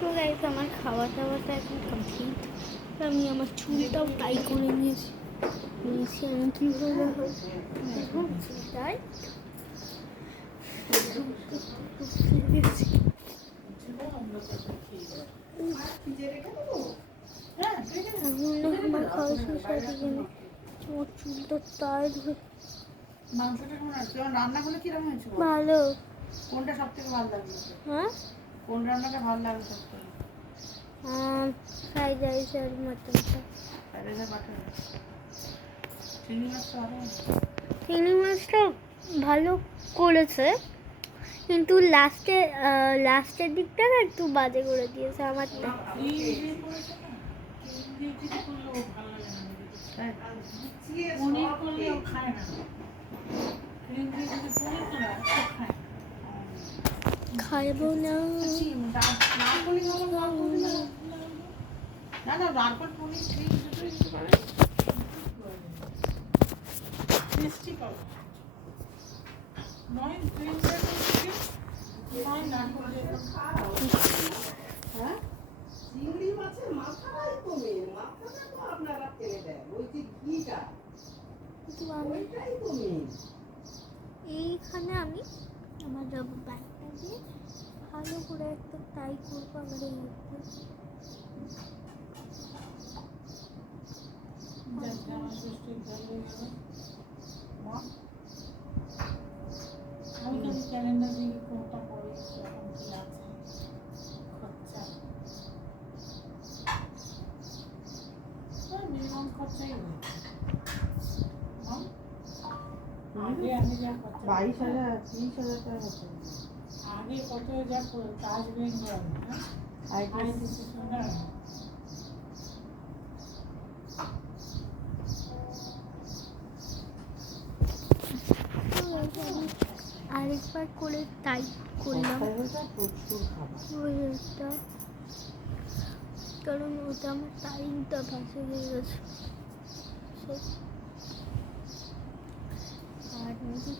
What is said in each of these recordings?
তো গাইস আমার খাওয়া দাওয়াটা এখন কমপ্লিট। আমি আমার চুলটাও টাই করে নিয়েছি আমি কীভাবে এখন তাই আমার খাওয়া শেষ হয়ে গেলে আমার চুলটা টাইট হয়ে মাংসটা কেমন আছে? রান্না করলে কিরকম হয়েছে? ভালো। কোনটা সব থেকে ভালো লাগলো? হ্যাঁ, কোন রান্নাটা ভালো লাগলো সব থেকে? ফ্রাইড রাইস আর মাটনটা। ফ্রাইড রাইস আর মাটন। চিংড়ি মাছটা ভালো আছে? চিংড়ি মাছটা ভালো করেছে, কিন্তু লাস্টের দিকটা না একটু বাজে করে দিয়েছে আমারটা। খাইব না না না রারপট পনির ক্রিম দুটোই দিতে পারে। টেস্টি করো নয় ক্রিম নয় নারকল হ্যাঁ চিংড়ি মাছের মাথাটাই তো মেন, মাথাটা তো আপনারা ফেলে দেন, ওই যে ঘিটা ওইটাই তো মেন। এইখানে আমি আমার রবার ব্যাগটা দিয়ে ভালো করে একটা টাই করবো আমার এই ক্যালেন্ডার দিয়ে কোনটা পড়ে এখন কি আছে খরচা মিনিমাম খরচাই হয়েছে। আগে আমি যা 22,000 30,000 টাকা হতো আগে, কত যা কাজ বেঙ্গল আরেকবার করে টাই করলাম ওইটা, কারণ ওটা আমার টাইমটা ভাসে হয়ে গেছে। আর নিজে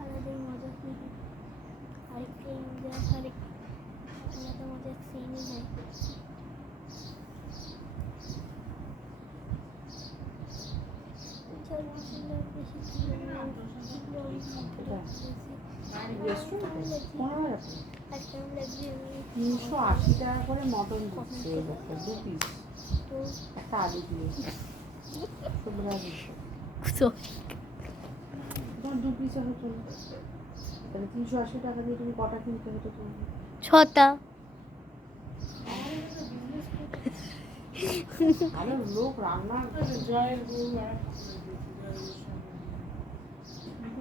আলাদাই মজা ফিরি, আরেকটা ইন্ডিয়া আলাদা মজা সেমই হয়। তিনশো 80 টাকা করে মটন দিচ্ছে, দু পিস একটা আলু দিয়ে তোমার 2 পিস হতো, তাহলে 380 টাকা দিয়ে তুমি কটা কিনতে হতো? তুমি 6টা। আরে লোক রান্না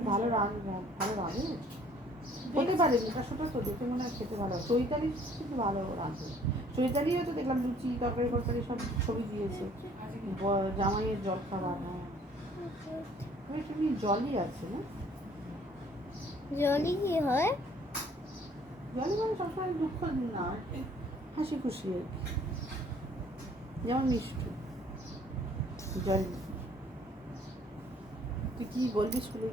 ভালো রান্না ভালো রাঁধে হতে পারে, বিকাশটা তো দেখে মনে হয় খেতে ভালো। চৈতালি কিন্তু ভালো রাঁধে, চৈতালিও তো দেখলাম লুচি তরকারি ফরকারি সব ছবি দিয়েছে, জামাইয়ের জল খাবার। হ্যাঁ তুমি জলই আছে না, জলই কি হয়? জলই মানে সবসময় দুঃখ না, হাসি খুশি আর কি, যেমন মিষ্টি জল। তুই কি বলবি শুনে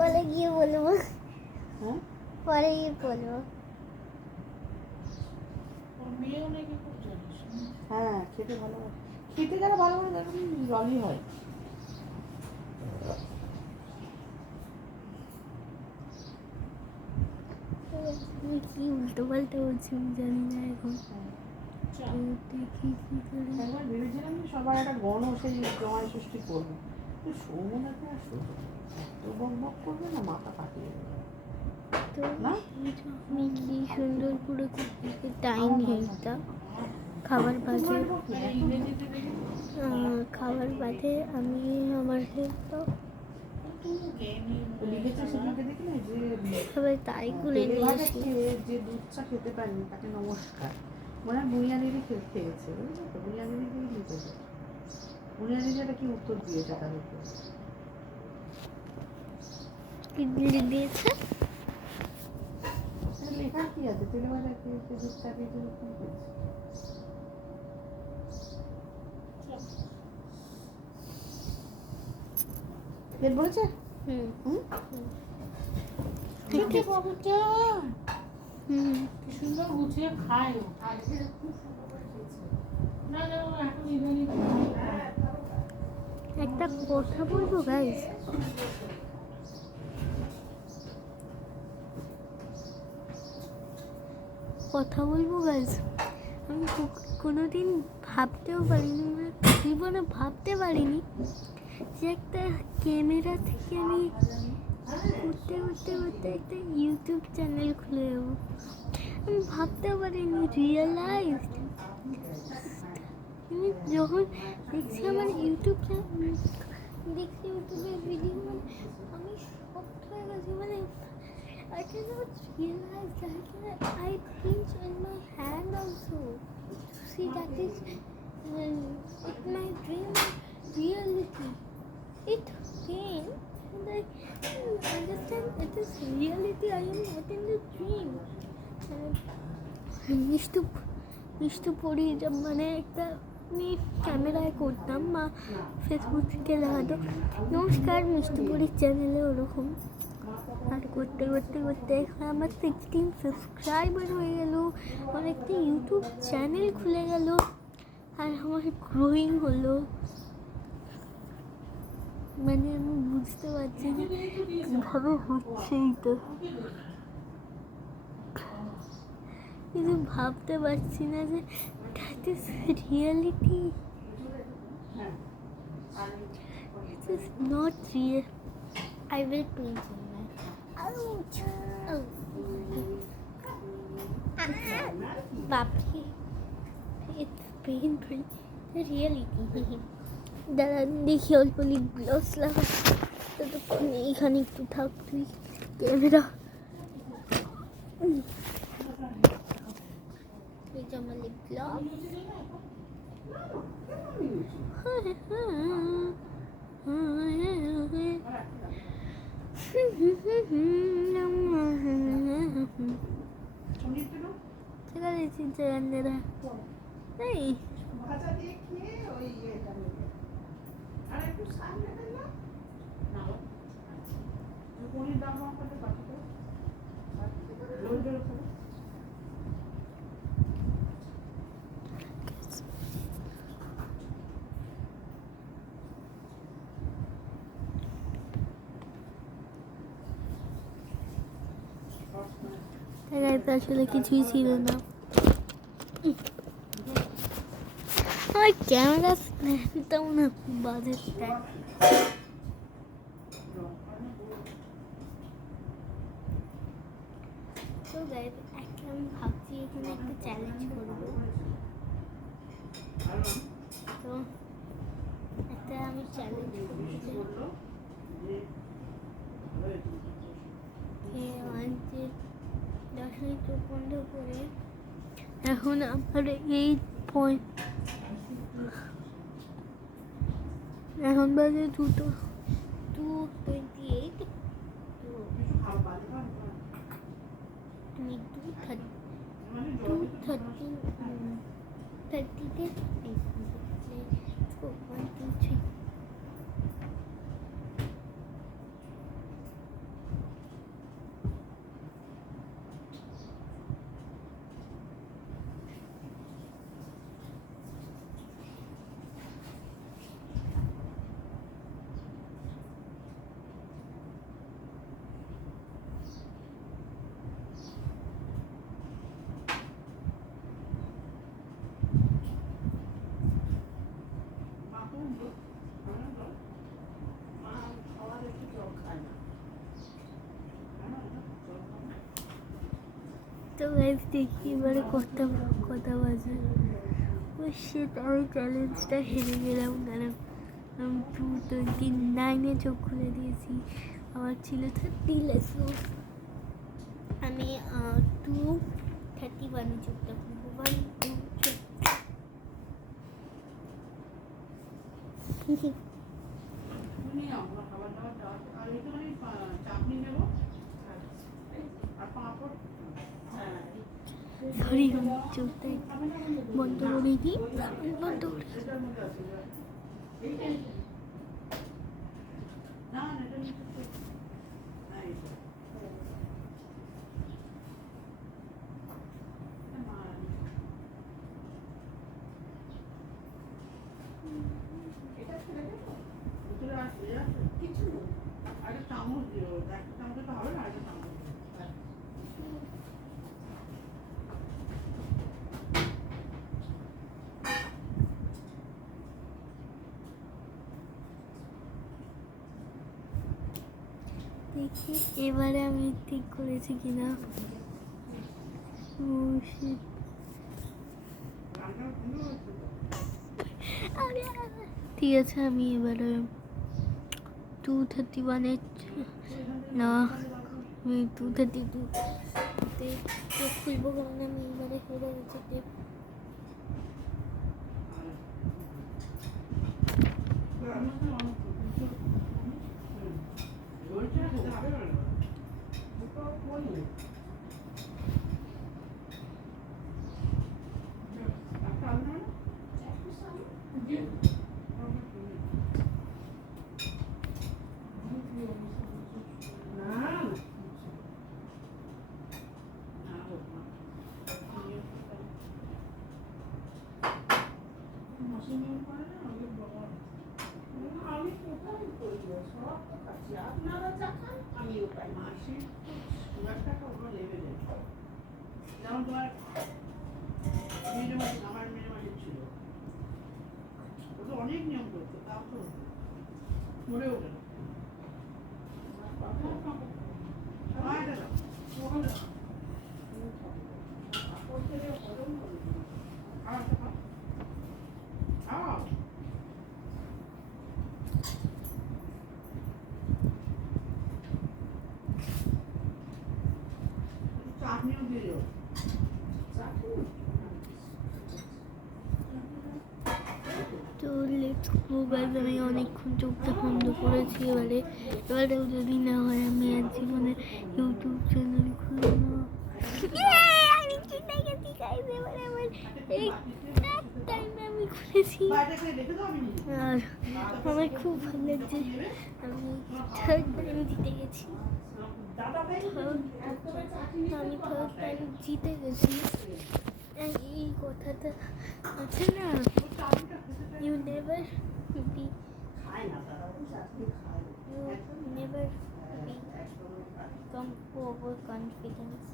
বলে গিয়ে বলবো, হ্যাঁ পরে গিয়ে বলবো। হ্যাঁ খেতে ভালো, খেতে যারা ভালো করে তাদের জলই হয়। আমি কি উল্টো পাল্টা বলছি আমি জানি না এখন। দেখি কি করে। একবার ভেবেছিলাম যে সবার একটা গণ সেই জমায় সৃষ্টি করবো, সৌমনাকে আর এত বক বক করবে না, মাথা কাটিয়ে দেবে না। আমি কি সুন্দর করে টাইম হেলটা খাবার বাদে আমি আমার হেলটা লিখেছে সেদিনকে দেখলে যে সবাই তাই করে নিয়েছি। যে দুধ চা খেতে পারেনি তাকে নমস্কার, মনে হয় বুনিয়াদিরই খেয়েছে, বুঝলি তো, বুনিয়াদিরই লিখেছে, বুনিয়াদির একটা কি উত্তর দিয়েছে তার উপর দিয়েছে। লেখা কি আছে, তেলে ভাজা খেয়েছে, দুধ চা খেয়েছে, পেট বলেছে। হুম হুম? ঠিক দেখে আছে। বাবুটা হুম কি সুন্দর গুছিয়ে খায় ও। না না ও এখন ইদানিং খায়। একটা কথা বলবো গাইস, কথা বলবো গাইস, আমি কোনোদিন ভাবতেও পারিনি, মানে জীবনে ভাবতে পারিনি যে একটা ক্যামেরা থেকে আমি করতে করতে করতে একটা ইউটিউব চ্যানেল খুলে যাবো। আমি ভাবতেও পারিনি, রিয়েলাইজ আমি যখন দেখছি আমার ইউটিউব দেখছি ইউটিউবের ভিডিও, মানে আমি শক্ত হয়ে গেছি, মানে I cannot realize that I pinch in my hand also. See, that is it my dream reality. It pain and I understand it is reality. I am not in the dream. Mishtu পড়ি মানে একটা আমি ক্যামেরায় করতাম বা Facebook থেকে দেখাতো, নমস্কার মিষ্টু পড়ির চ্যানেলে ওরকম। আর করতে করতে করতে এখন আমার 16 সাবস্ক্রাইবার হয়ে গেল, আমার একটা ইউটিউব চ্যানেল খুলে গেল, আর আমার গ্রোয়িং হলো। মানে আমি বুঝতে পারছি যে কীভাবে হচ্ছে এইটা, কিন্তু ভাবতে পারছি না যে that is reality, it is not real. I will paint in my ouch. Oh. Bapi. It's painful. The reality. দাঁড়ান দেখি অল্প লিপ গ্লভস লাগা, ততক্ষণ এইখানে একটু থাক তুই ক্যামেরা। এই যে আমার লিপ গ্লভ। সেখানে চিন্তা গান্ডেরা এই তো আসলে কিছুই ছিল না। আমার ক্যামেরা স্ন্যাপটাও না খুব বাজে স্ট্যান্ড। তো গাইস একটা আমি ভাবছি এখানে একটা চ্যালেঞ্জ করবো, তো একটা আমি চ্যালেঞ্জ করছি যে 10 মিনিট চোখ বন্ধ করে এখন আমার এই পয়েন্ট, এখন বাজে 2:28, তো আমি 2:30-তে 1, 2, 3। তো গাইস দেখি এবারে কথা বাজে। ও শিট, আমি চ্যালেঞ্জটা হেরে গেলাম, কারণ আমি 2:29-এ চোখ খুলে দিয়েছি, আমার ছিল 30 লেসন, আমি 2:31-এ চোখটা খুলবো। 1, 2, 3। সরি আমি চোখটা বন্ধ করে দিই, বন্ধ করে না দেখি এবারে আমি ঠিক করেছি কিনা। Oh, shit. ঠিক আছে, আমি এবারে 231-এ না, আমি 232-তে খুলবো, কারণ আমি এবারে হেরে গেছি টেপ। যেমন তোমার মেয়ের আমার মেয়ের ছিল, ও তো অনেক নিয়ম করতো, তাও তো মরে ওঠে না। চাটনিও দিও। তো লেটস গো গাইস, আমি অনেকক্ষণ চোখটা বন্ধ করেছি। এবারেও যদি না হয় আমি আর জীবনে ইউটিউব চ্যানেল খুলব না। আমি জিতে গেছি গাইস, এবারে আমার এক্সাক্ট টাইমে আমি খুলেছি। আর আমার খুব ভালো লাগছে, আমি থার্ড টাইম জিতে গেছি। আমি থার্ড টাইম জিতে গেছি। এই কথাটা আছে না, you never be come over confidence,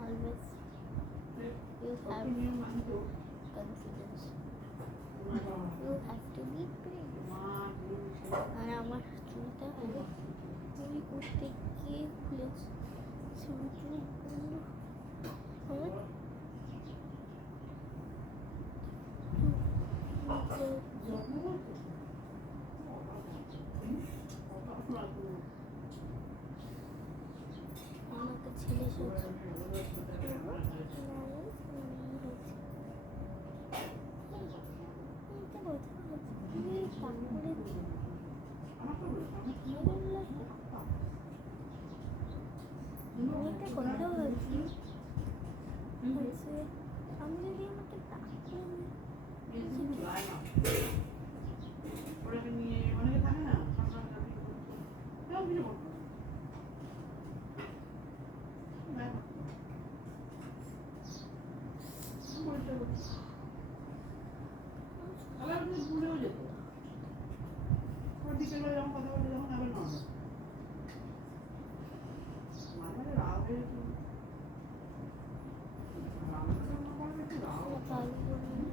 always you have confidence, you have to be brave. আর আমার চুলটা আমি করতে গিয়ে খুলেছি, চুলটা আমার আমাকে ছেলে সাথে কথা বলছি, আমি যদি আমাকে ডাকতে নিয়ে অনেকে থাকে না, আবার ভুলেও যেত। বিকেলবেলা যখন কথা বলতে যখন আবার নর্মাল মাঝে মাঝে রাগ হয়ে যেত।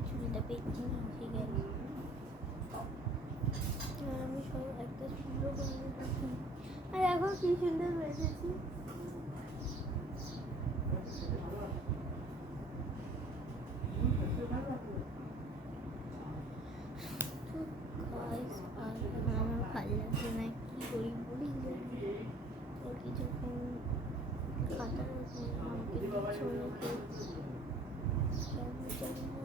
চুলটা পেঁচিয়ে উঠে গেল। আমি সব একটা সুন্দর বানিয়ে রাখি, আর এখন কি সুন্দর বেঁচেছি। আমার ভালো লাগছে না, কি করি বলি, ওর কিছুক্ষণ কাটার আমাকে চলে জানি না।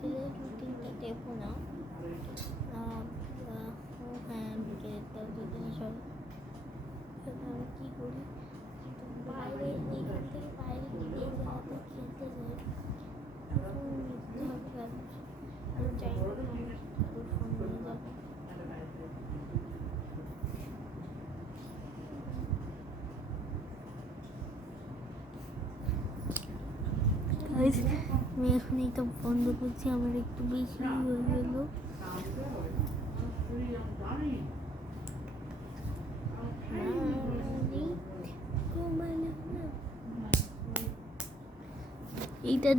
বিকেলের রুটিনটা দেবো না। হ্যাঁ, বিকেলেরটাও দুদিনে সব আমি কী করি, বাইরে এইখান থেকে বাইরে গিয়ে যাতে খেলতে যাই, তখন নিতে হবে ব্যালেন্স। আমি চাই না আমি কারোর ফোন নিয়ে যাবো। Guys, আমি এখন এটা বন্ধ করছি, আমার একটু বেশি হয়ে গেল। এইটা